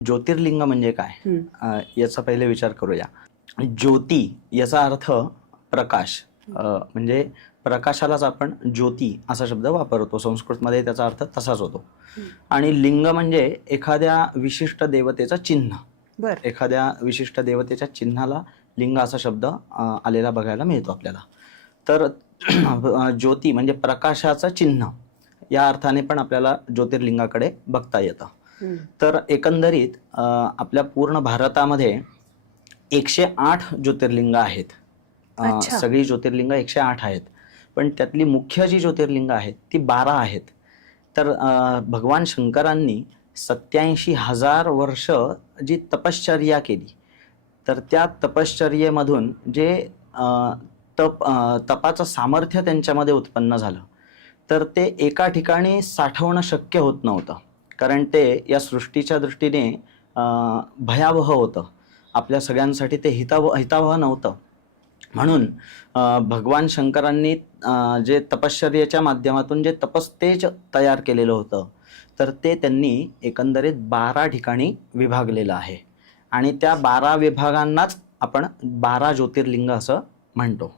ज्योतिर्लिंग म्हणजे काय याचा पहिले विचार करूया. ज्योती याचा अर्थ प्रकाश, म्हणजे प्रकाशालाच आपण ज्योती असा शब्द वापरतो. संस्कृतमध्ये त्याचा अर्थ तसाच होतो. आणि लिंग म्हणजे एखाद्या विशिष्ट देवतेचं चिन्ह. एखाद्या विशिष्ट देवतेच्या चिन्हाला लिंग असा शब्द आलेला बघायला मिळतो आपल्याला. तर ज्योती म्हणजे प्रकाशाचं चिन्ह या अर्थाने पण आपल्याला ज्योतिर्लिंगाकडे बघता येतं. तर एकंदरीत आपल्या पूर्ण भारतामध्ये 108 ज्योतिर्लिंग आहेत. सगळी ज्योतिर्लिंग 108 आहेत, पण त्यातली मुख्य जी ज्योतिर्लिंग आहेत ती 12 आहेत. तर भगवान शंकरांनी 87,000 वर्ष जी तपश्चर्या केली, तर त्या तपश्चर्येमधून जे तपाचं सामर्थ्य त्यांच्यामध्ये उत्पन्न झालं, तर ते एका ठिकाणी साठवणं शक्य होत नव्हतं. कारण ते या सृष्टीच्या दृष्टीने भयावह होतं. आपल्या सगळ्यांसाठी ते हितावह नव्हतं. म्हणून भगवान शंकरांनी जे तपश्चर्येच्या माध्यमातून जे तपस्तेज तयार केलेलं होतं, तर ते त्यांनी एकंदरीत 12 ठिकाणी विभागलेलं आहे. आणि त्या 12 विभागांनाच आपण 12 ज्योतिर्लिंग असं म्हणतो.